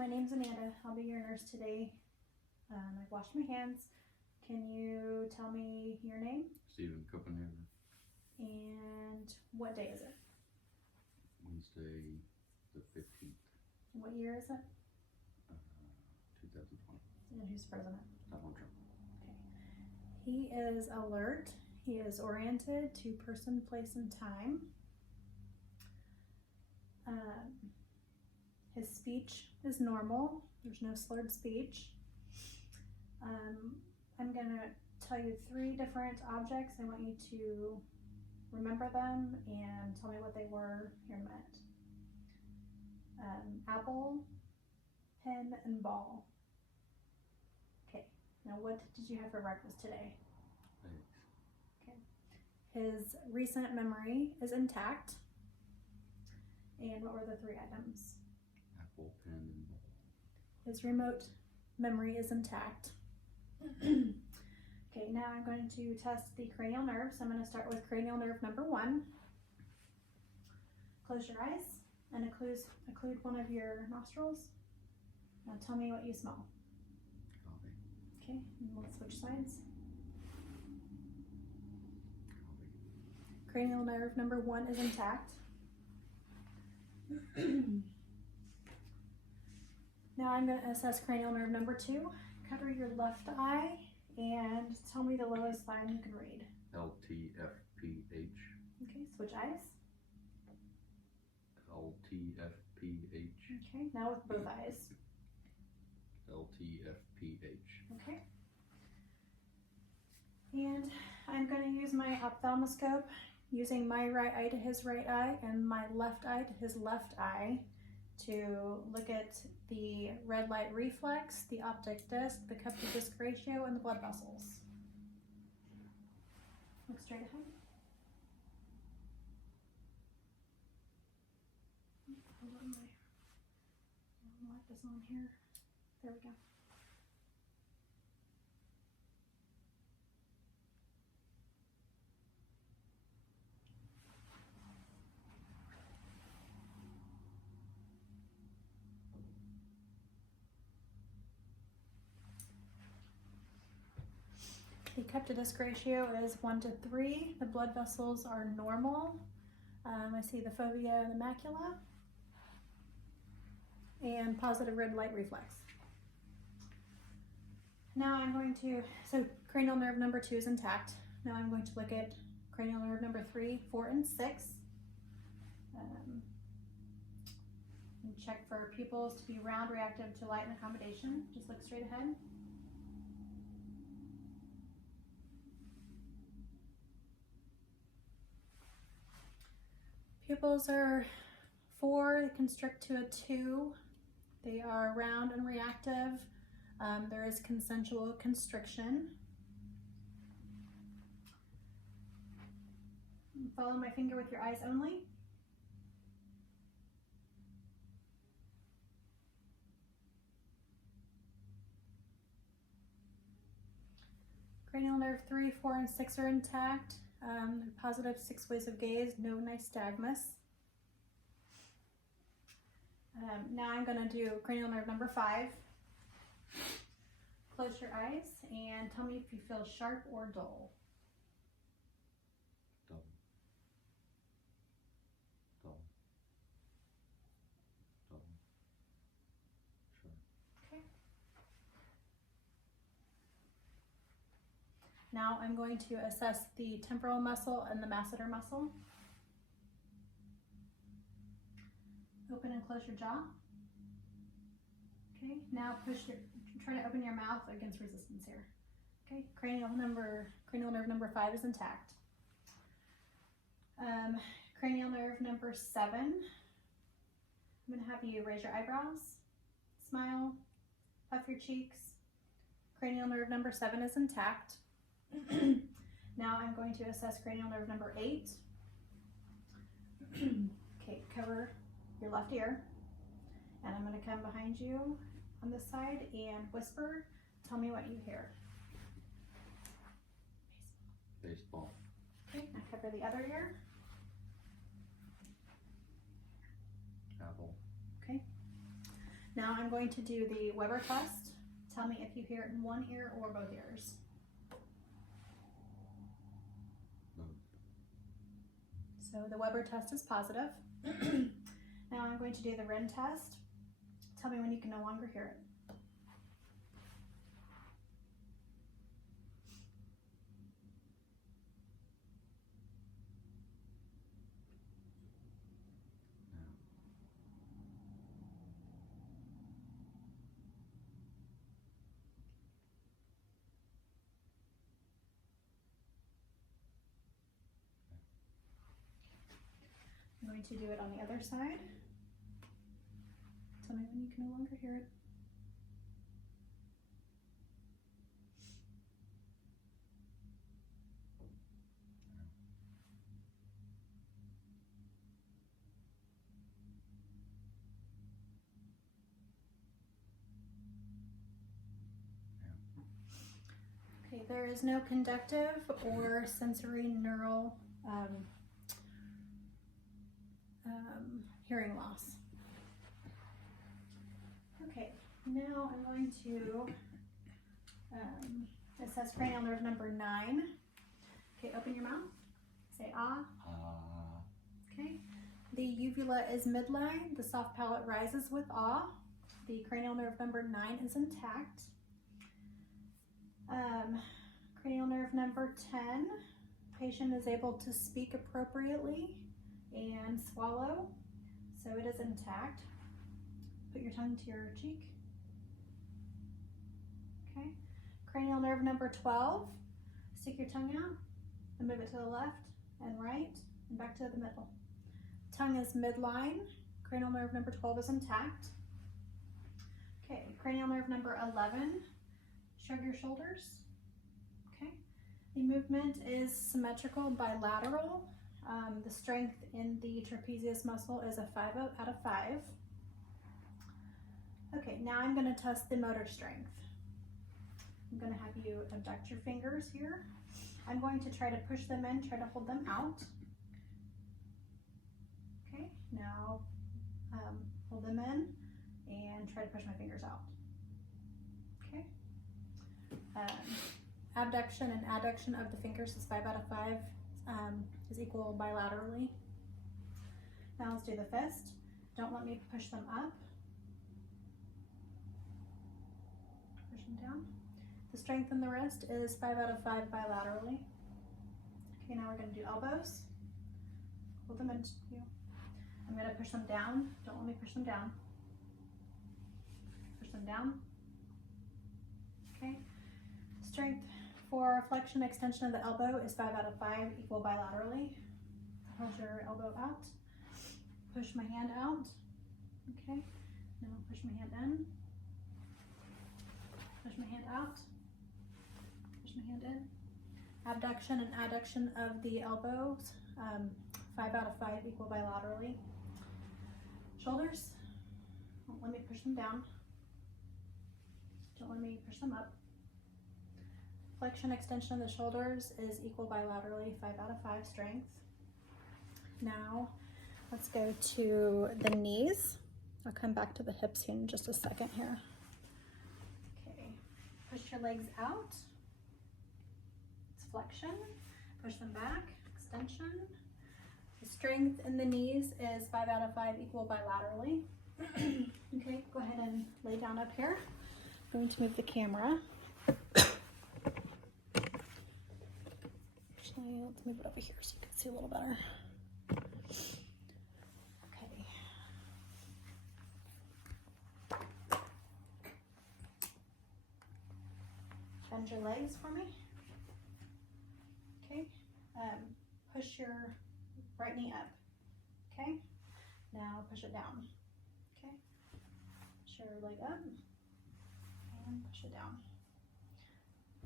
My name's Amanda. I'll be your nurse today. I've washed my hands. Can you tell me your name? Stephen Copenhagen. And what day is it? Wednesday the 15th, What year is it? 2020. And who's president? Donald Trump. He is alert. He is oriented to person, place, and time. His speech is normal. There's no slurred speech. I'm going to tell you 3 different objects. I want you to remember them and tell me what they were here in a minute. Apple, pen, and ball. Okay, now what did you have for breakfast today? Eggs. Okay. His recent memory is intact. And what were the 3 items? Apple, pen, and ball. His remote memory is intact. Okay, now I'm going to test the cranial nerves. I'm going to start with cranial nerve number 1. Close your eyes and occlude one of your nostrils. Now tell me what you smell. Coffee. Okay, and we'll switch sides. Coffee. Cranial nerve number 1 is intact. Now I'm going to assess cranial nerve number 2. Cover your left eye and tell me the lowest line you can read. LTFPH. Okay, switch eyes. LTFPH. Okay, now with both eyes. LTFPH. Okay. And I'm going to use my ophthalmoscope, using my right eye to his right eye and my left eye to his left eye, to look at the red light reflex, the optic disc, the cup to disc ratio, and the blood vessels. Look straight ahead. Hold on, my light is on here. There we go. The cup to disc ratio is 1 to 3. The blood vessels are normal. I see the fovea and the macula. And positive red light reflex. Now I'm going to, so cranial nerve number 2 is intact. Now I'm going to look at cranial nerve number 3, 4, and 6. And check for pupils to be round, reactive to light and accommodation. Just look straight ahead. Pupils are 4, they constrict to a 2. They are round and reactive. There is consensual constriction. Follow my finger with your eyes only. Cranial nerve 3, 4, and 6 are intact. Positive 6 ways of gaze, no nystagmus. Now I'm going to do cranial nerve number 5. Close your eyes and tell me if you feel sharp or dull. Dull. Dull. Dull. Sure. Okay. Now I'm going to assess the temporal muscle and the masseter muscle. Open and close your jaw. Okay, now try to open your mouth against resistance here. Okay, cranial nerve number 5 is intact. Cranial nerve number 7. I'm going to have you raise your eyebrows, smile, puff your cheeks. Cranial nerve number 7 is intact. Now I'm going to assess cranial nerve number 8. Okay, cover your left ear, and I'm going to come behind you on this side and whisper. Tell me what you hear. Baseball. Okay, now cover the other ear. Apple. Okay. Now I'm going to do the Weber test. Tell me if you hear it in one ear or both ears. No. So the Weber test is positive. Now I'm going to do the Rin test. Tell me when you can no longer hear it. I'm going to do it on the other side. Tell me when you can no longer hear it. Okay, there is no conductive or sensory neural hearing loss. Okay, now I'm going to, it says cranial nerve number 9. Okay, open your mouth, say ah. Okay, the uvula is midline, the soft palate rises with ah. The cranial nerve number 9 is intact. Cranial nerve number 10, patient is able to speak appropriately and swallow, so it is intact. Put your tongue to your cheek. Okay. Cranial nerve number 12, stick your tongue out and move it to the left and right and back to the middle. Tongue is midline, cranial nerve number 12 is intact. Okay, cranial nerve number 11, shrug your shoulders. Okay, the movement is symmetrical bilateral. The strength in the trapezius muscle is a 5 out of 5. Okay, now I'm going to test the motor strength. I'm going to have you abduct your fingers here. I'm going to try to push them in, try to hold them out. Okay, now hold them in and try to push my fingers out. Okay. Abduction and adduction of the fingers is 5 out of 5, is equal bilaterally. Now let's do the fist. Don't let me push them up. Push them down. The strength in the wrist is 5 out of 5 bilaterally. Okay, now we're going to do elbows. Hold them into you. I'm going to push them down. Don't let me push them down. Push them down. Okay. Strength for flexion extension of the elbow is 5 out of 5, equal bilaterally. Hold your elbow out. Push my hand out. Okay. Now push my hand in. Push my hand out. Push my hand in. Abduction and adduction of the elbows, 5 out of 5, equal bilaterally. Shoulders, don't let me push them down. Don't let me push them up. Flexion extension of the shoulders is equal bilaterally, 5 out of 5 strength. Now let's go to the knees. I'll come back to the hips here in just a second here. Okay, push your legs out. It's flexion. Push them back, extension. The strength in the knees is 5 out of 5, equal bilaterally. Okay, go ahead and lay down up here. I'm going to move the camera. Actually, let's move it over here so you can see a little better. Okay. Bend your legs for me. Okay. Push your right knee up. Okay. Now push it down. Okay. Push your leg up and push it down.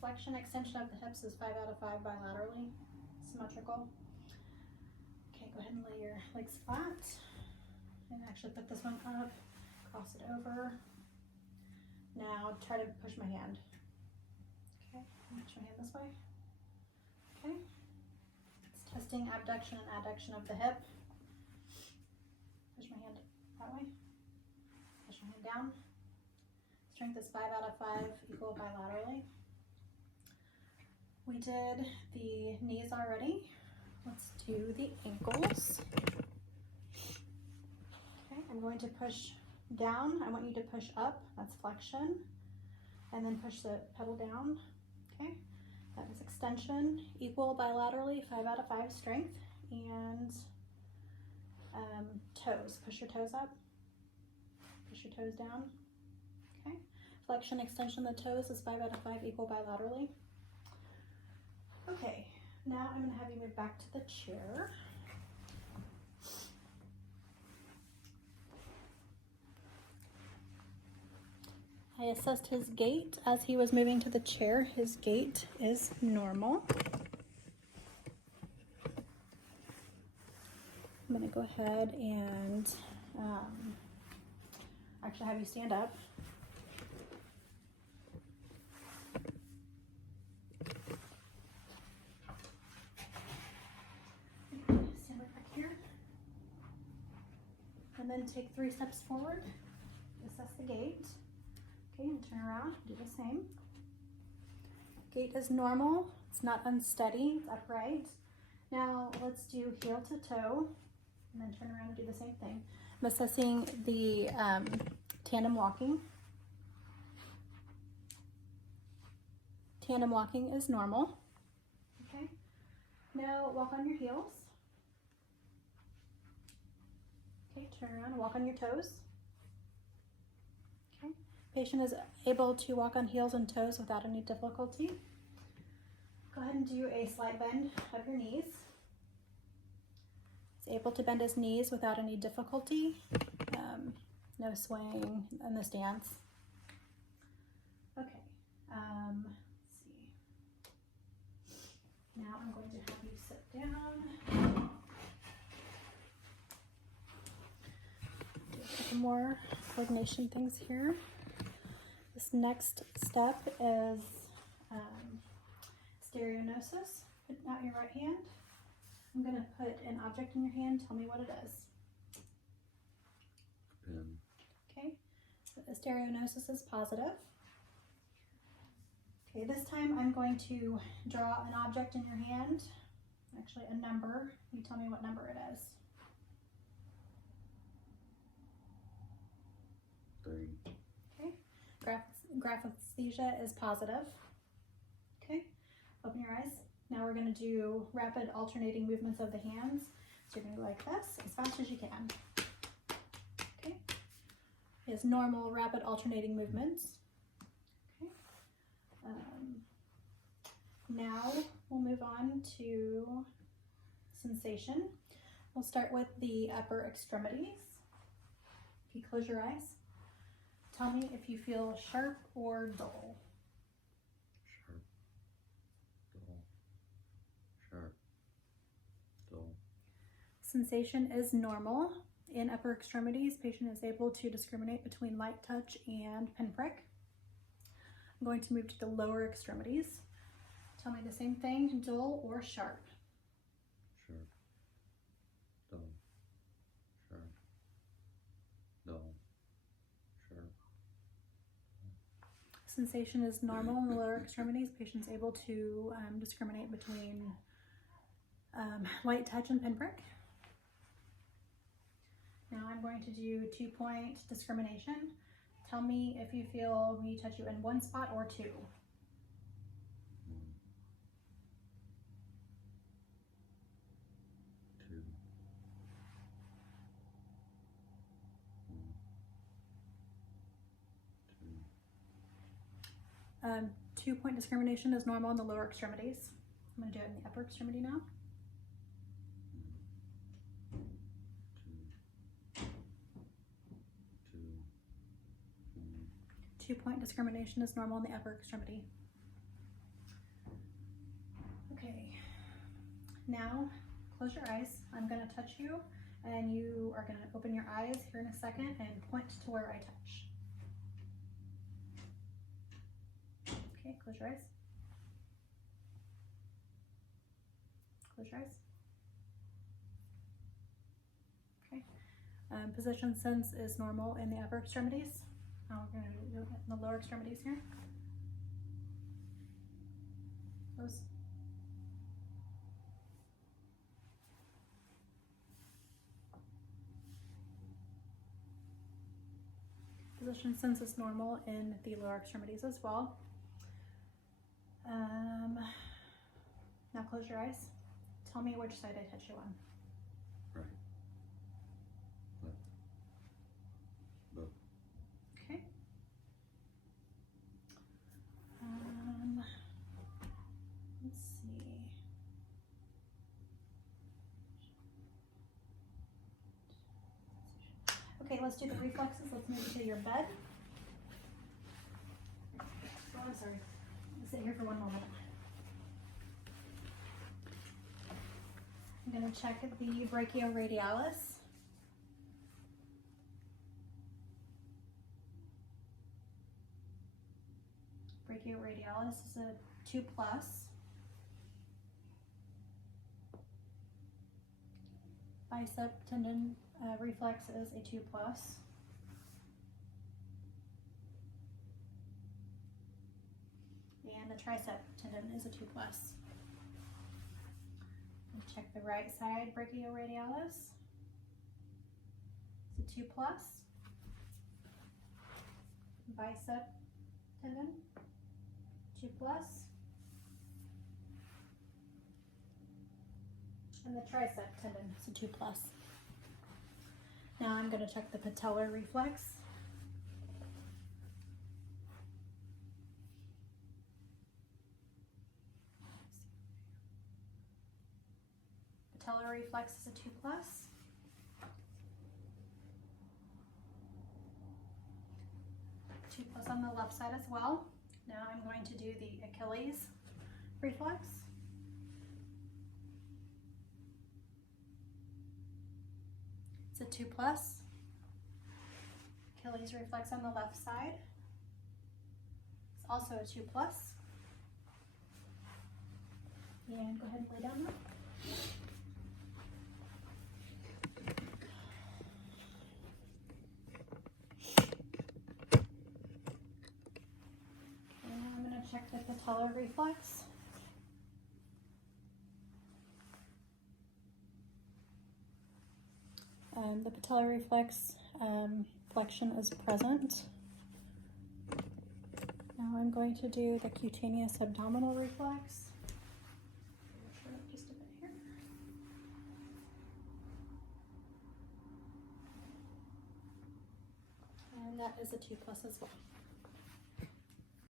Flexion extension of the hips is 5 out of 5 bilaterally, symmetrical. Okay, go ahead and lay your legs flat and actually put this one up, cross it over. Now try to push my hand. Okay, push my hand this way. Okay, it's testing abduction and adduction of the hip. Push my hand that way. Push my hand down. Strength is 5 out of 5, equal bilaterally. We did the knees already. Let's do the ankles. Okay, I'm going to push down. I want you to push up, that's flexion, and then push the pedal down. Okay, that is extension, equal bilaterally, 5 out of 5 strength. And toes, push your toes up, push your toes down. Okay, flexion, extension of the toes is 5 out of 5, equal bilaterally. Okay, now I'm going to have you move back to the chair. I assessed his gait as he was moving to the chair. His gait is normal. I'm going to go ahead and actually have you stand up. Stand right back here. And then take 3 steps forward. Assess the gait. Okay, and turn around, do the same. Gait is normal. It's not unsteady, it's upright. Now let's do heel to toe. And then turn around and do the same thing. I'm assessing the tandem walking. Tandem walking is normal. Okay. Now walk on your heels. Okay, turn around and walk on your toes. Okay. Patient is able to walk on heels and toes without any difficulty. Go ahead and do a slight bend of your knees. Able to bend his knees without any difficulty. No swaying in the stance. Okay, let's see. Now I'm going to have you sit down. Do a couple more coordination things here. This next step is stereognosis. Put out your right hand. I'm going to put an object in your hand. Tell me what it is. Pen. Okay. The stereognosis is positive. Okay, this time I'm going to draw an object in your hand. Actually, a number. You tell me what number it is. 3. Okay. Graphesthesia is positive. Okay. Open your eyes. Now we're going to do rapid alternating movements of the hands. So you're going to go like this as fast as you can. Okay. Is normal rapid alternating movements. Okay. Now we'll move on to sensation. We'll start with the upper extremities. If you close your eyes, tell me if you feel sharp or dull. Sharp. Dull. Sharp. Dull. Sensation is normal. In upper extremities, patient is able to discriminate between light touch and pinprick. I'm going to move to the lower extremities. Tell me the same thing, dull or sharp. Sharp. Dull. Sharp. Dull. Sharp. Sensation is normal in the lower extremities. Patient's able to discriminate between light touch and pinprick. Now I'm going to do 2-point discrimination. Tell me if you feel me touch you in one spot or 2. 2. 2-point discrimination is normal in the lower extremities. I'm going to do it in the upper extremity now. 2-point discrimination is normal in the upper extremity. Okay, now close your eyes. I'm going to touch you, and you are going to open your eyes here in a second and point to where I touch. Okay, close your eyes. Close your eyes. Okay. Position sense is normal in the upper extremities. Now we're going to do it in the lower extremities here. Those. Position sense is normal in the lower extremities as well. Now close your eyes. Tell me which side I touch you on. Right. Left. Both. Okay. Let's see. Okay, let's do the reflexes. Let's move to your bed. Oh, I'm sorry. Sit here for one moment. I'm going to check the brachioradialis. Brachioradialis is a 2+. Bicep tendon reflex is a 2+. And the tricep tendon is a 2+. And check the right side brachioradialis. It's a 2+. Bicep tendon, 2+. And the tricep tendon is a 2+. Now I'm going to check the patellar reflex. Patellar reflex is a 2+. Plus on the left side as well. Now I'm going to do the Achilles reflex. It's a 2+. Achilles reflex on the left side. It's also a 2+. And go ahead and lay down now. Check the patellar reflex. The patellar reflex flexion is present. Now I'm going to do the cutaneous abdominal reflex. Just a bit here. And that is a 2+ as well.